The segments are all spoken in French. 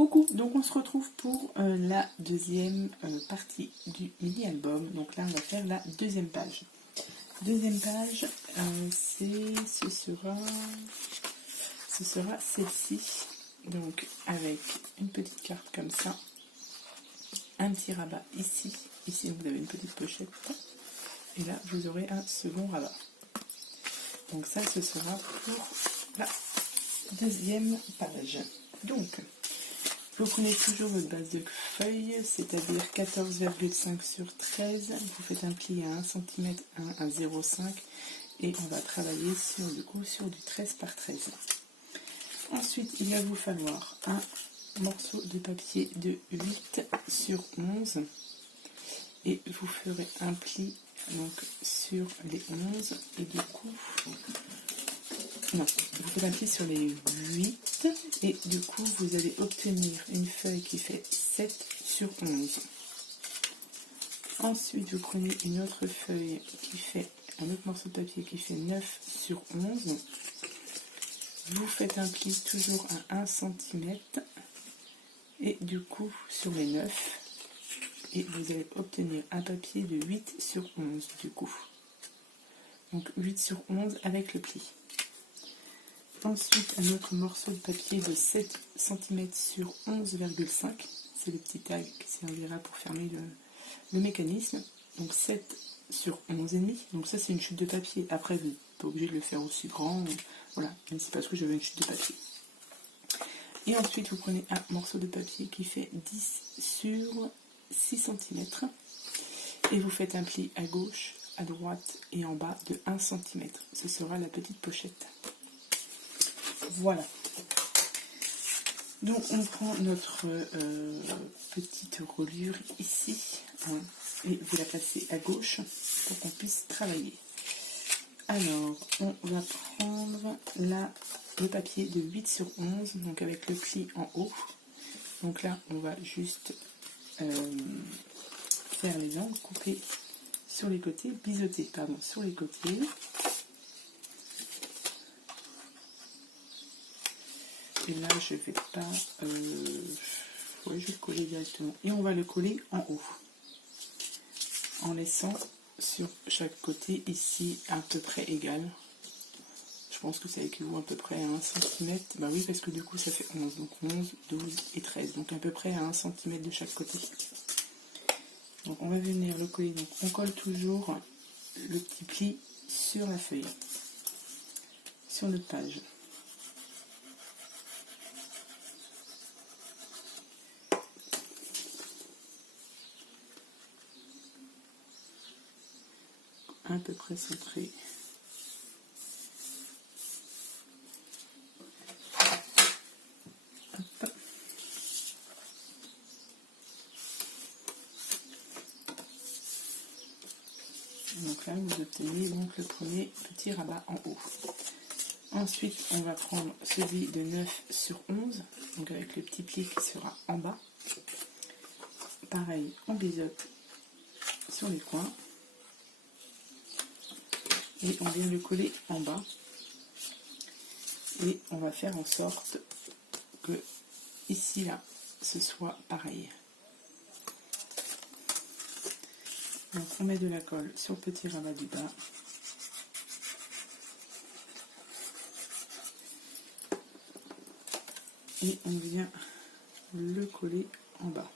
Coucou, donc on se retrouve pour la deuxième partie du mini-album. Donc là on va faire la deuxième page. Deuxième page, ce sera celle-ci. Donc avec une petite carte comme ça, un petit rabat ici. Ici vous avez une petite pochette. Et là vous aurez un second rabat. Donc ça ce sera pour la deuxième page. Donc vous prenez toujours votre base de feuille, c'est-à-dire 14,5 sur 13. Vous faites un pli à 1 cm, à 0,5 et on va travailler sur du 13 par 13. Ensuite, il va vous falloir un morceau de papier de 8 sur 11 et vous ferez un pli donc sur les 11 et du coup... Non, vous faites un pli sur les 8 et du coup vous allez obtenir une feuille qui fait 7 sur 11. Ensuite vous prenez une autre feuille qui fait un autre morceau de papier qui fait 9 sur 11. Vous faites un pli toujours à 1 cm et du coup sur les 9 et vous allez obtenir un papier de 8 sur 11 du coup. Donc 8 sur 11 avec le pli. Ensuite, un autre morceau de papier de 7 cm sur 11,5. C'est le petit tag qui servira pour fermer le mécanisme. Donc 7 sur 11,5. Donc ça, c'est une chute de papier. Après, vous n'êtes pas obligé de le faire aussi grand. Voilà, mais c'est parce que j'avais une chute de papier. Et ensuite, vous prenez un morceau de papier qui fait 10 sur 6 cm. Et vous faites un pli à gauche, à droite et en bas de 1 cm. Ce sera la petite pochette. Voilà. Donc on prend notre petite rolure ici hein, et vous la placez à gauche pour qu'on puisse travailler. Alors on va prendre le papier de 8 sur 11, donc avec le pli en haut. Donc là on va juste faire les angles, couper sur les côtés, biseauter pardon sur les côtés. Et là, je vais pas... je vais le coller directement. Et on va le coller en haut. En laissant sur chaque côté, ici, à peu près égal. Je pense que ça équivaut à peu près à 1 cm. Bah oui, parce que du coup, ça fait 11. Donc 11, 12 et 13. Donc à peu près à 1 cm de chaque côté. Donc on va venir le coller. Donc on colle toujours le petit pli sur la feuille. Sur notre page. À peu près centré. Hop. Donc là, vous obtenez donc le premier petit rabat en haut. Ensuite, on va prendre celui de 9 sur 11, donc avec le petit pli qui sera en bas. Pareil, on biseaute sur les coins. Et on vient le coller en bas et on va faire en sorte que ici là ce soit pareil. Donc on met de la colle sur le petit rabat du bas et on vient le coller en bas.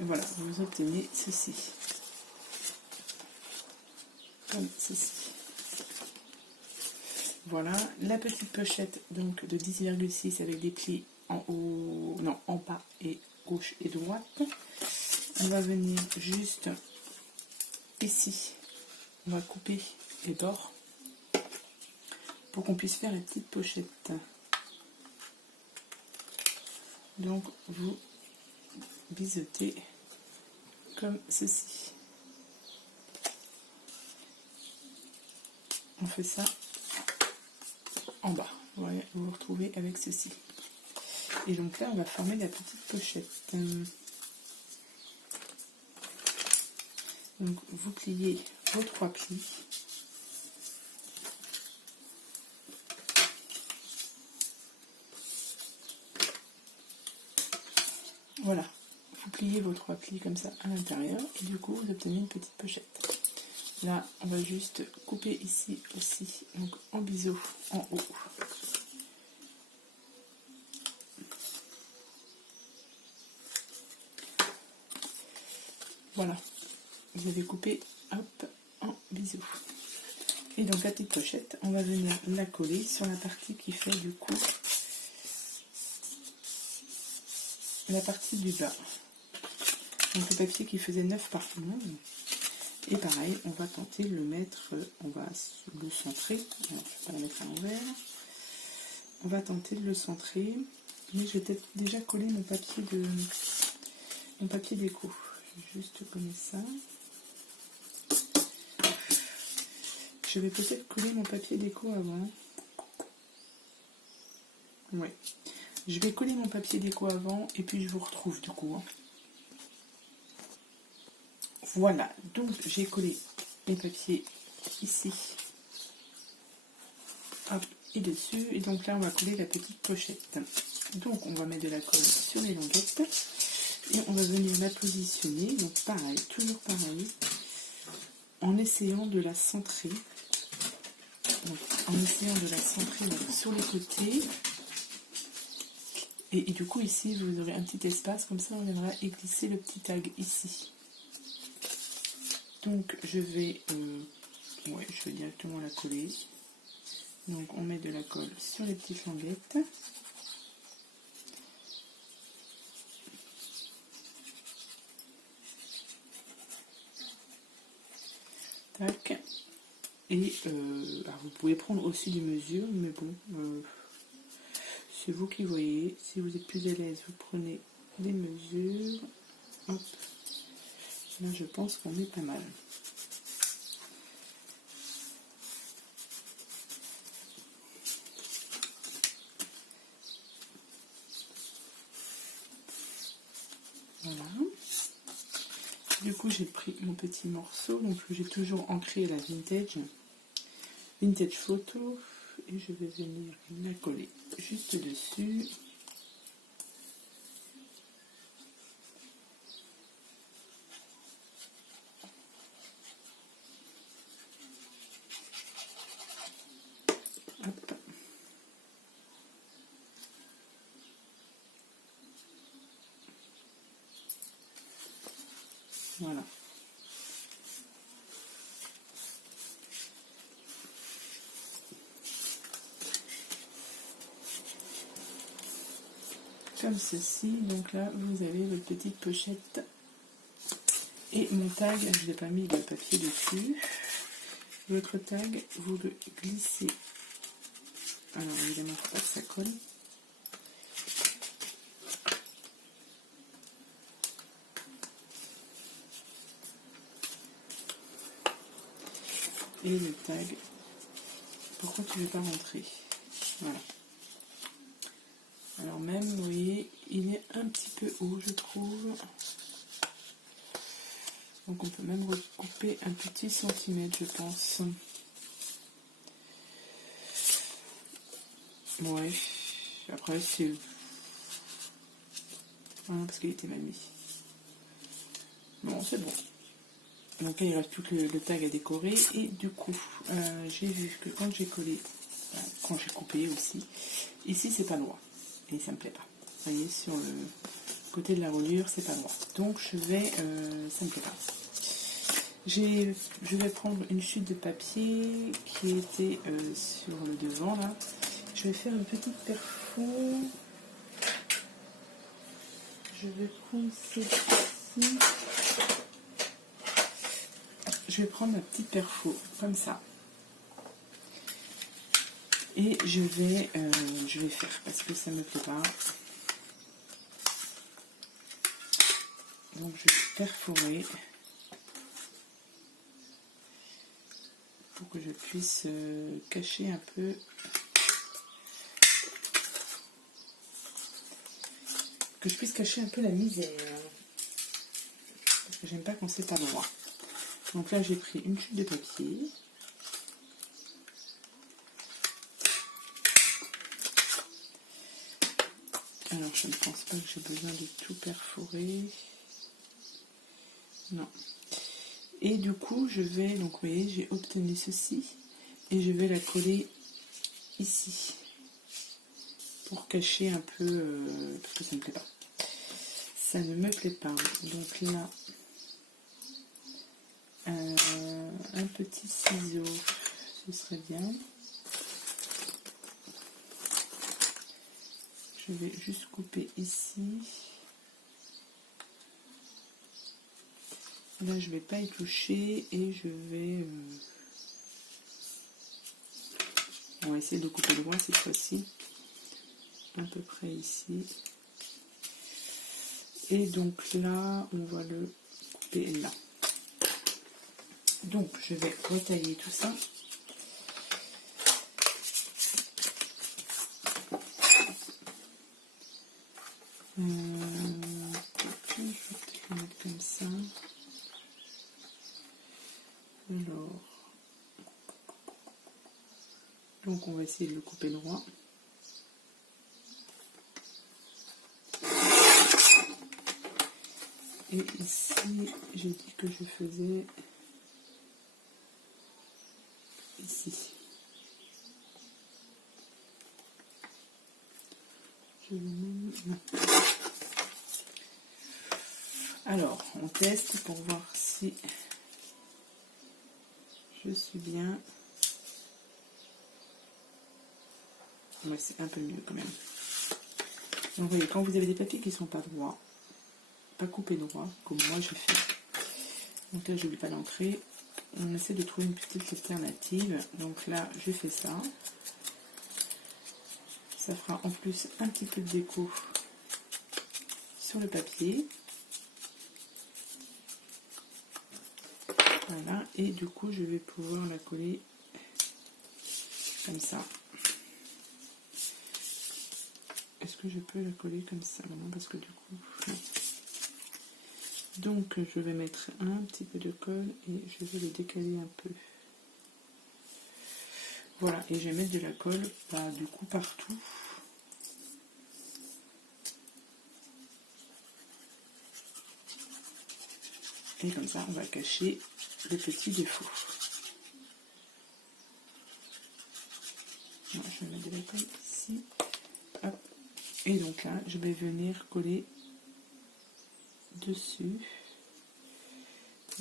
Et voilà, vous obtenez ceci. Comme ceci. Voilà, la petite pochette donc de 10,6 avec des plis en haut, non, en bas et gauche et droite. On va venir juste ici, on va couper les bords pour qu'on puisse faire la petite pochette. Donc vous biseautez comme ceci. On fait ça en bas. ouais, vous vous retrouvez avec ceci. Et donc là, on va former la petite pochette. Donc vous pliez vos 3 plis. Voilà, vous pliez vos 3 plis comme ça à l'intérieur et du coup vous obtenez une petite pochette. Là, on va juste couper ici aussi, donc en biseau en haut. Voilà, vous avez coupé, hop, en biseau. Et donc la petite pochette, on va venir la coller sur la partie qui fait du coup la partie du bas. Donc le papier qui faisait 9 par 11. Et pareil, on va tenter de le mettre, on va le centrer. Alors, je vais pas le mettre à l'envers. On va tenter de le centrer. Mais je vais peut-être déjà coller mon papier déco. Juste comme ça. Je vais peut-être coller mon papier déco avant. Oui. Je vais coller mon papier déco avant et puis je vous retrouve du coup. Voilà, donc j'ai collé mes papiers ici. Hop, et dessus. Et donc là, on va coller la petite pochette. Donc on va mettre de la colle sur les languettes. Et on va venir la positionner. Donc pareil, toujours pareil. En essayant de la centrer. Donc, en essayant de la centrer sur les côtés. Et du coup ici vous aurez un petit espace, comme ça on viendra y glisser le petit tag ici. Donc je vais directement la coller. Donc on met de la colle sur les petites languettes. Tac. Et alors vous pouvez prendre aussi des mesures, mais bon, c'est vous qui voyez. Si vous êtes plus à l'aise, vous prenez des mesures. Hop. Là, je pense qu'on est pas mal. Voilà. Du coup, j'ai pris mon petit morceau. Donc, j'ai toujours ancré la vintage photo. Et je vais venir la coller juste dessus. Hop. Voilà. Comme ceci. Donc là, vous avez votre petite pochette. Et mon tag, je n'ai pas mis de papier dessus. Votre tag, vous le glissez. Alors évidemment, il ne faut pas que ça colle. Et le tag, pourquoi tu ne veux pas rentrer? Voilà. Alors même, vous voyez, il est un petit peu haut, je trouve. Donc on peut même recouper un petit centimètre, je pense. Ouais. Après, c'est... Voilà, parce qu'il était mal mis. Bon, c'est bon. Donc là, il reste plus que le tag à décorer. Et du coup, j'ai vu que quand j'ai collé, quand j'ai coupé aussi, ici, c'est pas droit. Et ça me plaît pas. Vous voyez, sur le côté de la reliure, c'est pas droit. Donc, ça me plaît pas. Je vais prendre une chute de papier qui était sur le devant, là. Je vais faire une petite perfo. Je vais prendre celle-ci. Je vais prendre ma petite perfo, comme ça. Et je vais faire, parce que ça ne me plaît pas. Donc je vais perforer pour que je puisse cacher un peu que je puisse cacher un peu la misère. Parce que j'aime pas quand c'est pas droit. Donc là, j'ai pris une chute de papier. Alors, je ne pense pas que j'ai besoin de tout perforer. Non. Et du coup, je vais, donc vous voyez, j'ai obtenu ceci. Et je vais la coller ici. Pour cacher un peu, parce que ça ne me plaît pas. Ça ne me plaît pas. Donc là, un petit ciseau, ce serait bien. Je vais juste couper ici. Là, je ne vais pas y toucher et je vais... on va essayer de couper droit cette fois-ci. À peu près ici. Et donc là, on va le couper là. Donc, je vais retailler tout ça. Je vais peut-être le mettre comme ça. Alors, donc on va essayer de le couper droit. Et ici, j'ai dit que je faisais ici. Je vais même... non. Alors, on teste pour voir si je suis bien. Ouais, c'est un peu mieux quand même. Donc, vous voyez, quand vous avez des papiers qui ne sont pas droits, pas coupés droit, comme moi je fais. Donc là, je n'oublie pas l'entrée. On essaie de trouver une petite alternative. Donc là, je fais ça. Ça fera en plus un petit peu de déco sur le papier. Voilà, et du coup, je vais pouvoir la coller comme ça. Est-ce que je peux la coller comme ça? Non, parce que du coup, non. Donc, je vais mettre un petit peu de colle et je vais le décaler un peu. Voilà, et je vais mettre de la colle, du coup, partout. Et comme ça, on va cacher les petits défauts. Voilà, je vais mettre de la colle ici. Hop. Et donc là, je vais venir coller dessus.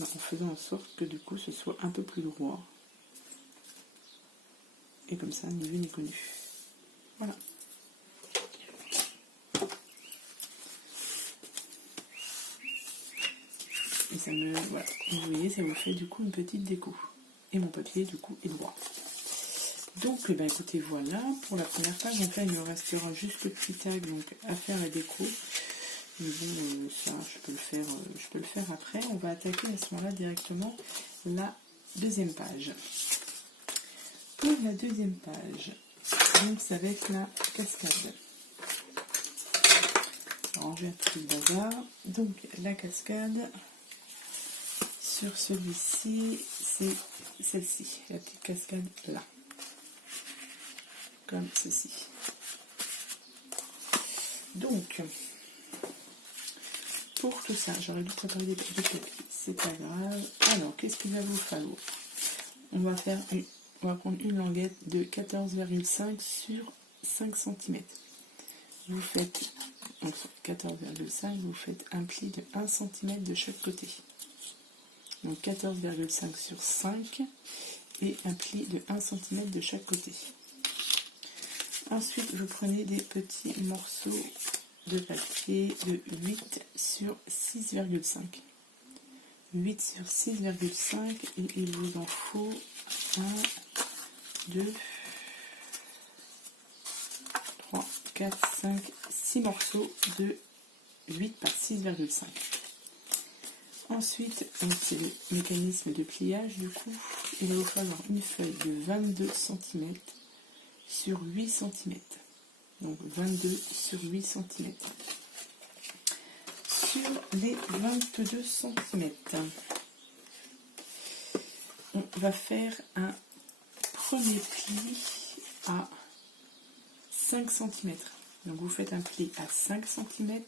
En faisant en sorte que du coup, ce soit un peu plus droit. Et comme ça, ni vu ni connu. Voilà. Et ça me... voilà. Vous voyez, ça vous fait du coup une petite déco. Et mon papier, du coup, est droit. Donc, écoutez, voilà pour la première page. Donc là, il me restera juste le petit tag donc, à faire la déco. Mais bon, ça, je peux le faire après. On va attaquer à ce moment-là directement la deuxième page. Pour la deuxième page, donc ça va être la cascade. Ranger un peu le bazar. Donc, la cascade, sur celui-ci, c'est celle-ci, la petite cascade là. Comme ceci. Donc, pour tout ça, j'aurais dû préparer des papiers, c'est pas grave. Alors, qu'est-ce qu'il va vous falloir? On va prendre une languette de 14,5 sur 5 cm. Vous faites 14,5, vous faites un pli de 1 cm de chaque côté. Donc 14,5 sur 5 et un pli de 1 cm de chaque côté. Ensuite, vous prenez des petits morceaux de papier de 8 sur 6,5. 8 sur 6,5 et il vous en faut 1, 2, 3, 4, 5, 6 morceaux de 8 par 6,5. Ensuite, c'est le mécanisme de pliage. Du coup, il va vous falloir une feuille de 22 cm sur 8 cm. Donc 22 sur 8 cm. sur les 22 cm. On va faire un premier pli à 5 cm. Donc vous faites un pli à 5 cm,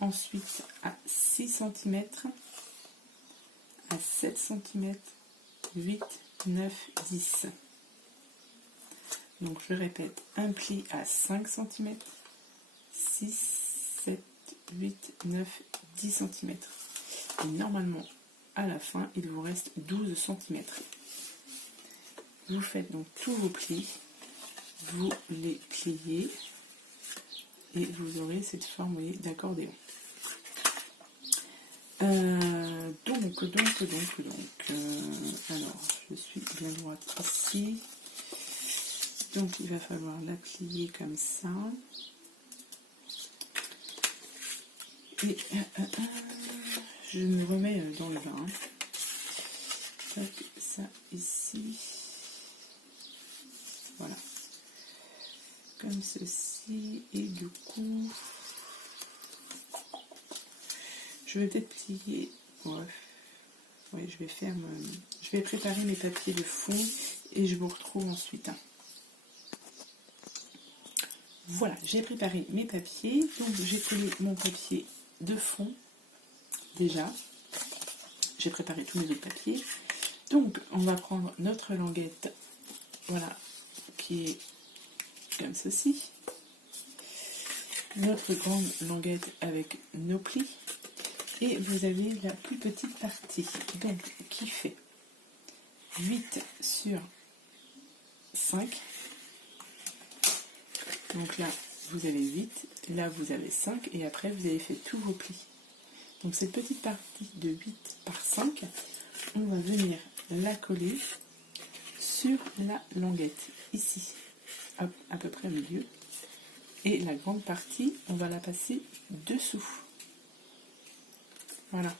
ensuite à 6 cm, à 7 cm, 8, 9, 10. Donc je répète, un pli à 5 cm, 6, 7, 8, 9, 10 cm. Et normalement, à la fin, il vous reste 12 cm. Vous faites donc tous vos plis, vous les pliez et vous aurez cette forme d'accordéon. Alors, je suis bien droite ici. Donc, il va falloir la plier comme ça. Et je me remets dans le bain. Tac, ça ici. Voilà. Comme ceci. Et du coup, je vais peut-être plier. Ouais, je vais préparer mes papiers de fond et je vous retrouve ensuite. Voilà, j'ai préparé mes papiers. Donc, j'ai collé mon papier de fond. Déjà, j'ai préparé tous mes autres papiers. Donc, on va prendre notre languette, voilà, qui est comme ceci. Notre grande languette avec nos plis. Et vous avez la plus petite partie, donc qui fait 8 sur 5. Donc là, vous avez 8, là vous avez 5, et après vous avez fait tous vos plis. Donc cette petite partie de 8 par 5, on va venir la coller sur la languette, ici, hop, à peu près au milieu. Et la grande partie, on va la passer dessous. Voilà.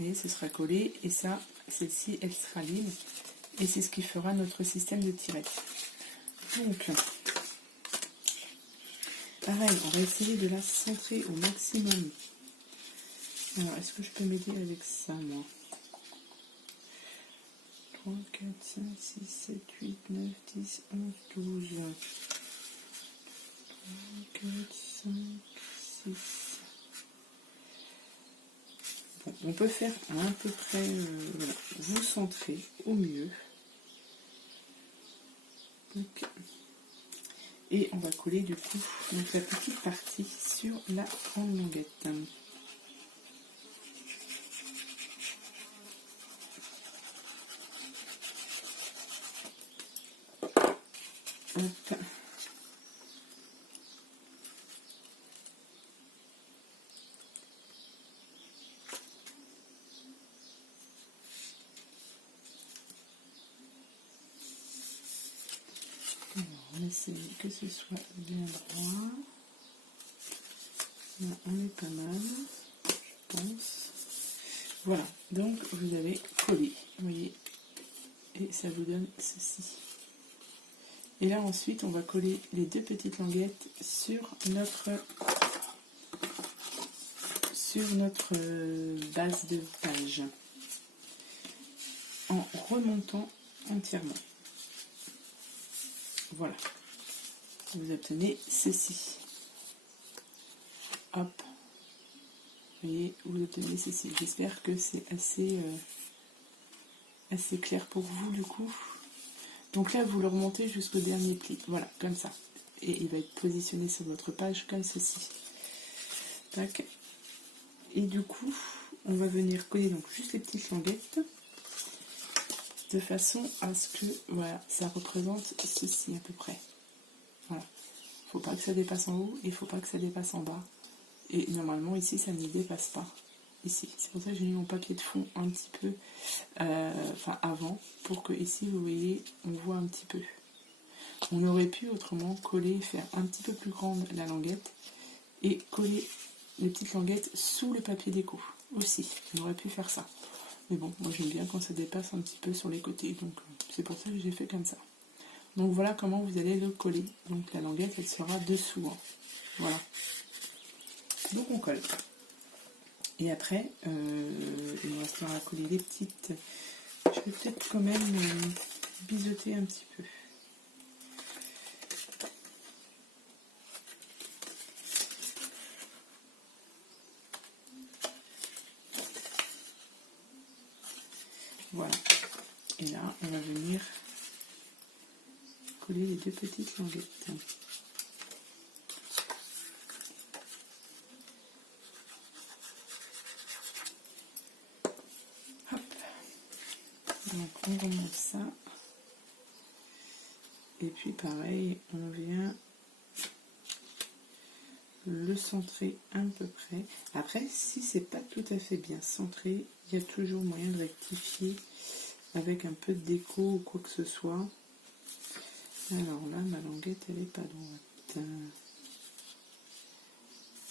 Et ce sera collé, et ça, celle-ci, elle sera libre. Et c'est ce qui fera notre système de tirette. Donc, pareil, on va essayer de la centrer au maximum. Alors, est-ce que je peux m'aider avec ça, moi? 3, 4, 5, 6, 7, 8, 9, 10, 11, 12. 3, 4, 5, 6. Bon, on peut faire à peu près, voilà, vous centrez au mieux. Donc, et on va coller du coup donc, la petite partie sur la grande languette. Hop. Alors, on essaie que ce soit bien droit. Là, on est pas mal, je pense. Voilà, donc vous avez collé, vous voyez, et ça vous donne ceci. Et là ensuite, on va coller les deux petites languettes sur notre base de page, en remontant entièrement. Voilà, vous obtenez ceci. Hop, vous voyez, vous obtenez ceci. J'espère que c'est assez clair pour vous du coup. Donc là, vous le remontez jusqu'au dernier pli. Voilà, comme ça. Et il va être positionné sur votre page comme ceci. Tac. Et du coup, on va venir coller donc juste les petites languettes de façon à ce que voilà, ça représente ceci à peu près. Voilà. Il ne faut pas que ça dépasse en haut et il ne faut pas que ça dépasse en bas. Et normalement, ici, ça ne dépasse pas. Ici. C'est pour ça que j'ai mis mon papier de fond un petit peu avant, pour que ici, vous voyez, on voit un petit peu. On aurait pu autrement coller, faire un petit peu plus grande la languette et coller les petites languettes sous le papier déco aussi. On aurait pu faire ça. Mais bon, moi j'aime bien quand ça dépasse un petit peu sur les côtés, donc c'est pour ça que j'ai fait comme ça. Donc voilà comment vous allez le coller. Donc la languette, elle sera dessous. Hein. Voilà. Donc on colle. Et après, il me restera à coller les petites. Je vais peut-être quand même biseauter un petit peu. Voilà. Et là, on va venir coller les deux petites languettes. Hop. Donc, on remonte ça. Et puis, pareil, on vient le centrer à peu près. Après, si c'est pas tout à fait bien centré, il y a toujours moyen de rectifier avec un peu de déco ou quoi que ce soit. Alors là, ma languette, elle est pas droite.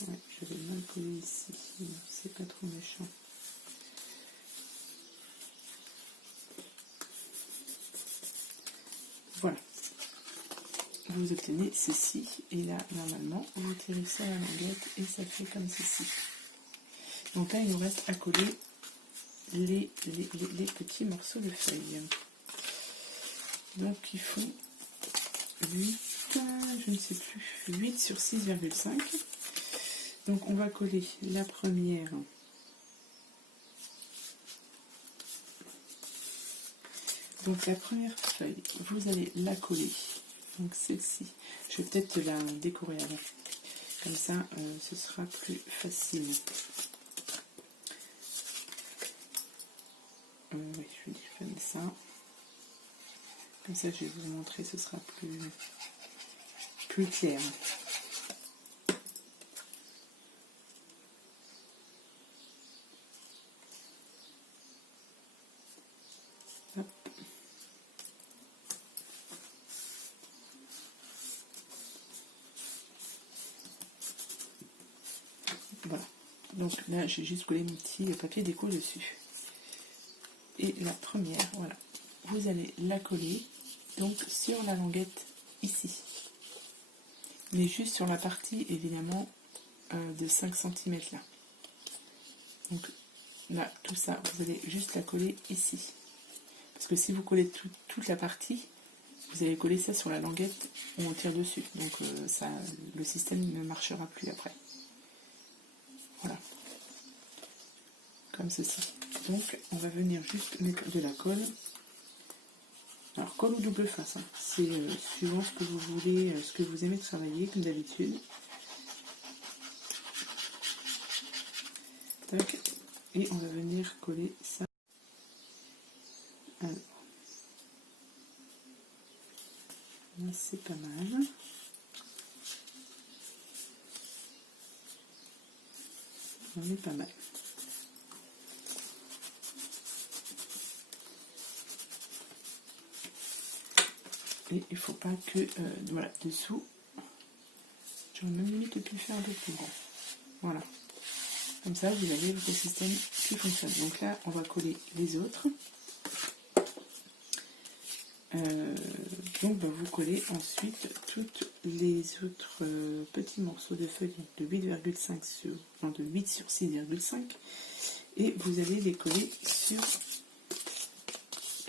Ouais, je vais mal coller ici. C'est pas trop méchant. Voilà. Vous obtenez ceci. Et là, normalement, vous tirez ça à la languette et ça fait comme ceci. Donc là, il nous reste à coller les petits morceaux de feuilles. Donc il faut 8, je ne sais plus, 8 sur 6,5. Donc on va coller la première. Donc la première feuille, vous allez la coller. Donc celle-ci, je vais peut-être la décorer avant. Comme ça, ce sera plus facile. Oui, je vais dire comme ça. Comme ça, je vais vous montrer, ce sera plus clair. Hop. Voilà. Donc là, j'ai juste collé mon petit papier déco dessus. Et la première, voilà. Vous allez la coller donc sur la languette ici. Mais juste sur la partie, évidemment, de 5 cm là. Donc là, tout ça, vous allez juste la coller ici. Parce que si vous collez toute la partie, vous allez coller ça sur la languette où on tire dessus. Donc ça, le système ne marchera plus après. Voilà. Comme ceci. Donc on va venir juste mettre de la colle. Alors colle ou double face, hein. C'est suivant ce que vous voulez, ce que vous aimez travailler, comme d'habitude. Tac. Et on va venir coller ça. Alors, là c'est pas mal. On est pas mal. Et il ne faut pas que, voilà, dessous, j'aurais même limite pu le faire un peu plus grand. Voilà. Comme ça, vous avez votre système qui fonctionne. Donc là, on va coller les autres. Donc, vous collez ensuite toutes les autres petits morceaux de feuilles de 8,5 sur, non, de 8 sur 6,5. Et vous allez les coller sur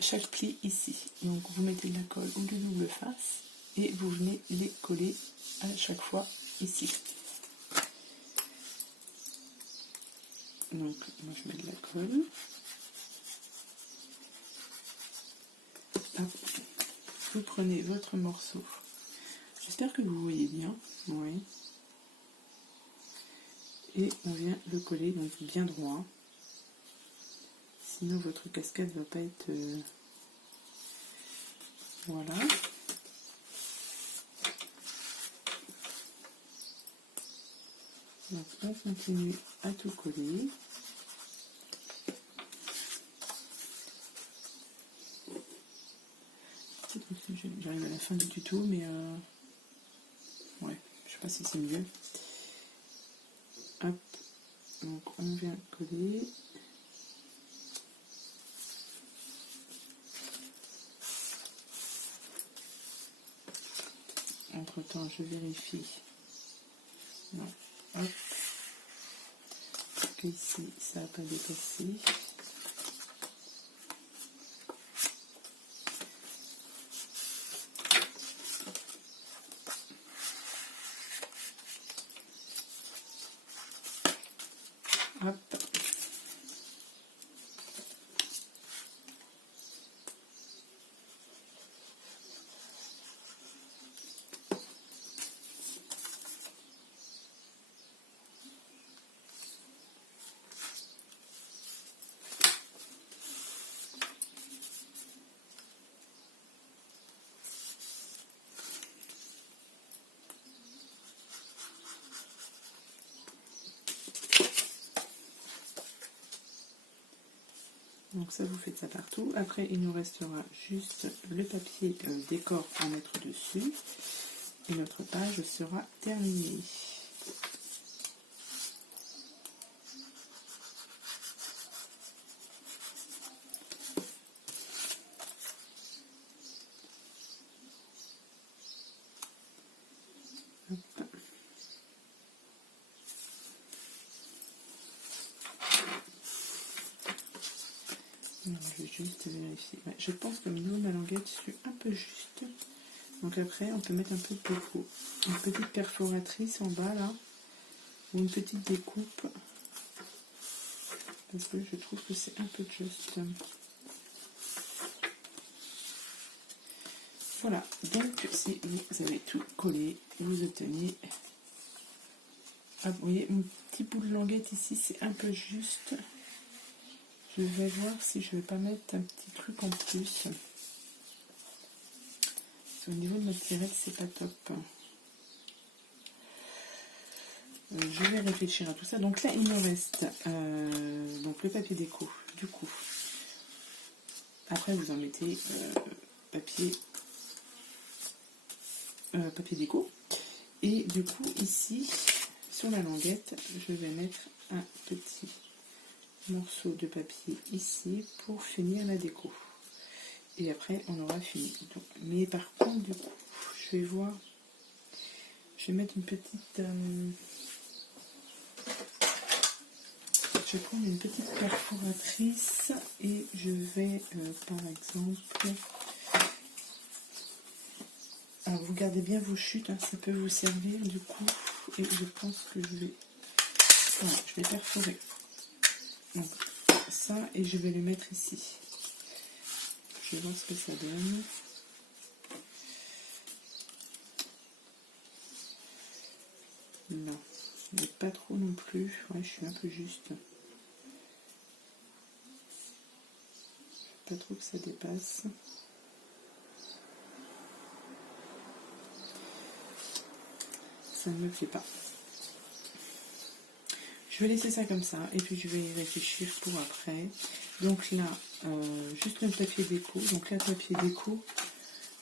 chaque pli ici. Donc vous mettez de la colle ou de double face et vous venez les coller à chaque fois ici. Donc moi je mets de la colle. Hop. Vous prenez votre morceau. J'espère que vous voyez bien. Oui. Et on vient le coller donc bien droit. Sinon votre cascade ne va pas être... Voilà. Donc on continue à tout coller. J'arrive à la fin du tuto, mais ouais, je sais pas si c'est mieux. Hop, donc on vient coller. Entre temps, je vérifie. Non. Hop. qu'ici ça n'a pas dépassé. Hop. Donc ça, vous faites ça partout. Après, il nous restera juste le papier décor à mettre dessus. Et notre page sera terminée. Hop. Alors, je vais juste vérifier. Ouais, je pense que au niveau de ma languette, je suis un peu juste. Donc après, on peut mettre un peu de déco. Une petite perforatrice en bas, là. Ou une petite découpe. Parce que je trouve que c'est un peu juste. Voilà. Donc, si vous avez tout collé, vous obtenez... Ah, vous voyez, mon petit bout de languette ici, c'est un peu juste. Je vais voir si je vais pas mettre un petit truc en plus. Au niveau de ma tirette, c'est pas top. Je vais réfléchir à tout ça. Donc là, il me reste donc le papier déco. Du coup, après vous en mettez papier déco. Et du coup, ici, sur la languette, je vais mettre un petit morceau de papier ici pour finir la déco. Et après, on aura fini. Donc, mais par contre, du coup, je vais voir. Je vais mettre une petite... je vais prendre une petite perforatrice et je vais, par exemple... Alors, vous gardez bien vos chutes, hein, ça peut vous servir du coup. Et je pense que je vais... Voilà, je vais perforer. Donc, ça, et je vais le mettre ici. Je vais voir ce que ça donne. Non, mais pas trop non plus. Ouais, je suis un peu juste. Pas trop que ça dépasse. Ça ne me plaît pas. Je vais laisser ça comme ça et puis je vais y réfléchir pour après. Donc là, juste le papier déco. Donc là, papier déco,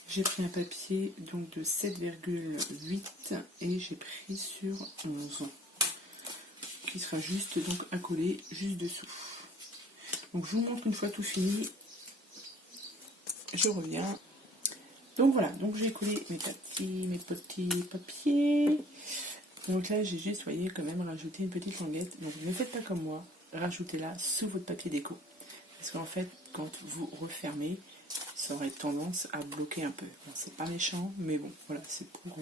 j'ai pris un papier donc de 7,8 et j'ai pris sur 11. Qui sera juste donc à coller juste dessous. Donc je vous montre une fois tout fini. Je reviens. Donc voilà, donc j'ai collé mes petits papiers. Donc là j'ai juste, voyez, quand même rajouté une petite languette. Donc ne faites pas comme moi, rajoutez-la sous votre papier déco. Parce qu'en fait, quand vous refermez, ça aurait tendance à bloquer un peu. Bon, c'est pas méchant, mais bon, voilà, c'est pour,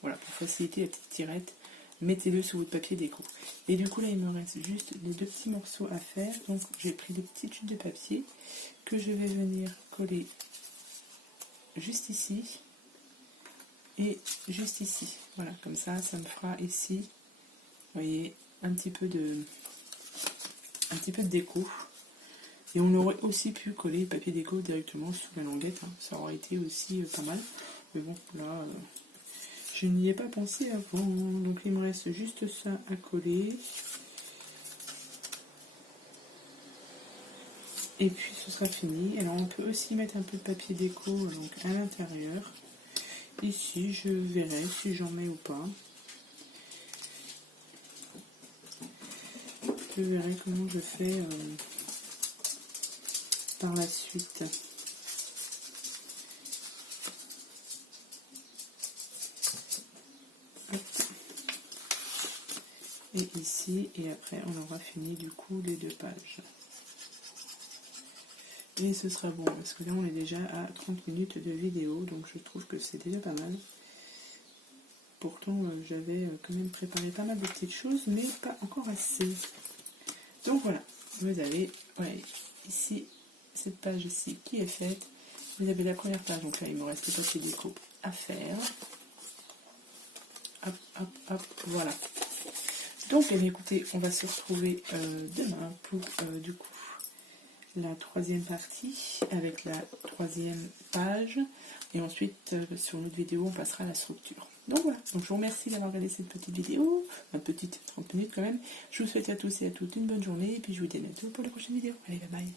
voilà, pour faciliter la petite tirette. Mettez-le sous votre papier déco. Et du coup là il me reste juste les deux petits morceaux à faire. Donc j'ai pris des petites chutes de papier que je vais venir coller juste ici et juste ici. Voilà, comme ça me fera ici, vous voyez, un petit peu de déco. Et on aurait aussi pu coller le papier déco directement sous la languette, hein. Ça aurait été aussi pas mal. Mais bon, là, je n'y ai pas pensé avant. Donc il me reste juste ça à coller. Et puis ce sera fini. Alors on peut aussi mettre un peu de papier déco donc à l'intérieur. Ici, je verrai si j'en mets ou pas. Je verrai comment je fais par la suite. Hop. et ici, et après on aura fini du coup les 2 pages. Et ce sera bon, parce que là on est déjà à 30 minutes de vidéo, donc je trouve que c'est déjà pas mal. Pourtant j'avais quand même préparé pas mal de petites choses, mais pas encore assez. Donc voilà, vous avez ici cette page ici qui est faite. Vous avez la première page, donc là il me reste le papier déco à faire. Hop, hop, hop, voilà. Donc eh bien, écoutez, on va se retrouver demain pour du coup la 3e partie avec la 3e page, et ensuite sur notre vidéo on passera à la structure. Donc voilà, donc je vous remercie d'avoir regardé cette petite vidéo, une petite 30 minutes quand même. Je vous souhaite à tous et à toutes une bonne journée, et puis je vous dis à bientôt pour la prochaine vidéo. Allez, bye bye.